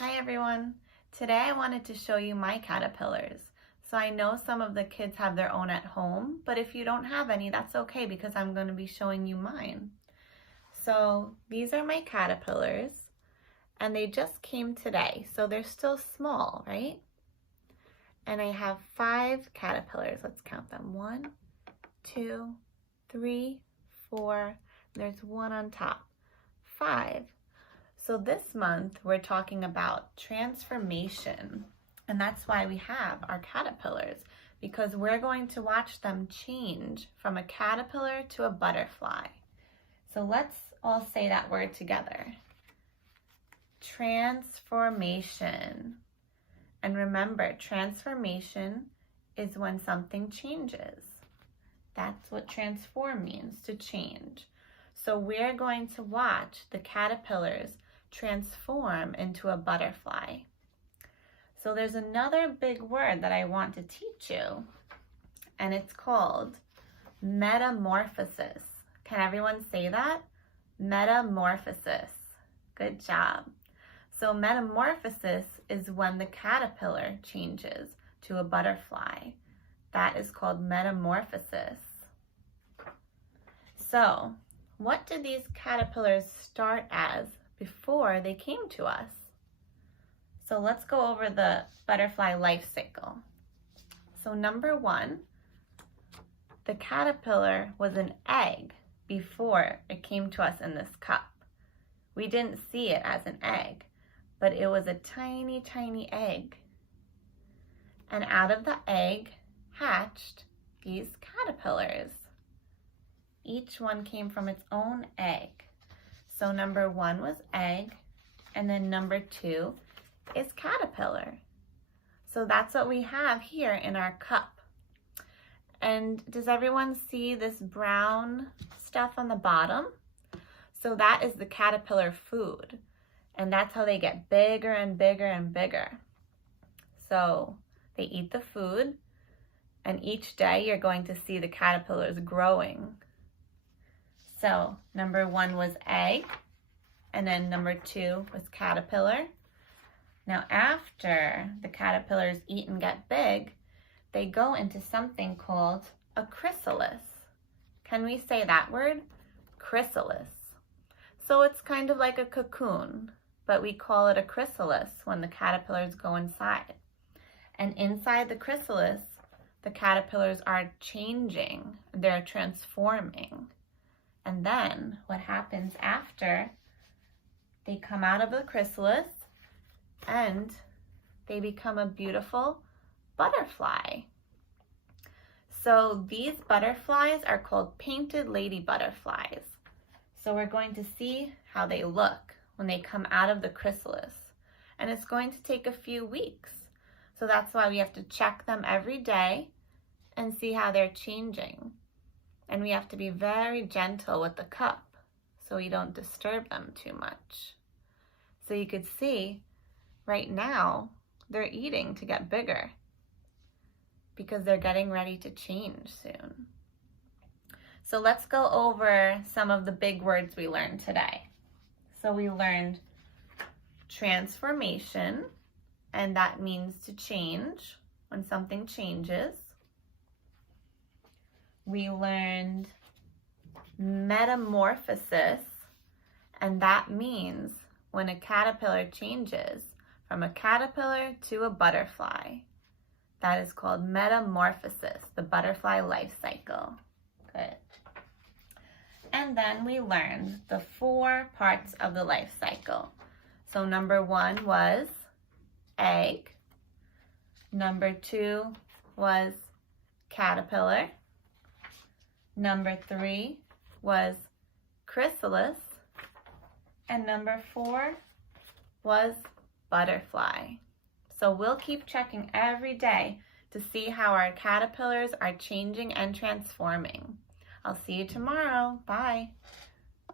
Hi everyone. Today I wanted to show you my caterpillars. So I know some of the kids have their own at home, but if you don't have any, that's okay because I'm going to be showing you mine. So these are my caterpillars and they just came today, so they're still small, right? And I have 5 caterpillars. Let's count them. 1, 2, 3, 4. There's one on top. 5. So this month we're talking about transformation, and that's why we have our caterpillars, because we're going to watch them change from a caterpillar to a butterfly. So let's all say that word together. Transformation. And remember, transformation is when something changes. That's what transform means, to change. So we're going to watch the caterpillars transform into a butterfly. So there's another big word that I want to teach you, and it's called metamorphosis. Can everyone say that? Metamorphosis. Good job. So metamorphosis is when the caterpillar changes to a butterfly. That is called metamorphosis. So what did these caterpillars start as before they came to us? So let's go over the butterfly life cycle. So number 1, the caterpillar was an egg before it came to us in this cup. We didn't see it as an egg, but it was a tiny, tiny egg. And out of the egg hatched these caterpillars. Each one came from its own egg. So number 1 was egg, and then number 2 is caterpillar. So that's what we have here in our cup. And does everyone see this brown stuff on the bottom? So that is the caterpillar food, and that's how they get bigger and bigger and bigger. So they eat the food, and each day you're going to see the caterpillars growing. So number 1 was egg, and then number 2 was caterpillar. Now after the caterpillars eat and get big, they go into something called a chrysalis. Can we say that word? Chrysalis. So it's kind of like a cocoon, but we call it a chrysalis when the caterpillars go inside. And inside the chrysalis, the caterpillars are changing, they're transforming. And then what happens after? They come out of the chrysalis and they become a beautiful butterfly. So these butterflies are called painted lady butterflies. So we're going to see how they look when they come out of the chrysalis. And it's going to take a few weeks. So that's why we have to check them every day and see how they're changing. And we have to be very gentle with the cup so we don't disturb them too much. So you could see right now they're eating to get bigger because they're getting ready to change soon. So let's go over some of the big words we learned today. So we learned transformation, and that means to change, when something changes. We learned metamorphosis, and that means when a caterpillar changes from a caterpillar to a butterfly. That is called metamorphosis, the butterfly life cycle. Good. And then we learned the 4 parts of the life cycle. So number 1 was egg. Number 2 was caterpillar. Number 3 was chrysalis. And number 4 was butterfly. So we'll keep checking every day to see how our caterpillars are changing and transforming. I'll see you tomorrow. Bye.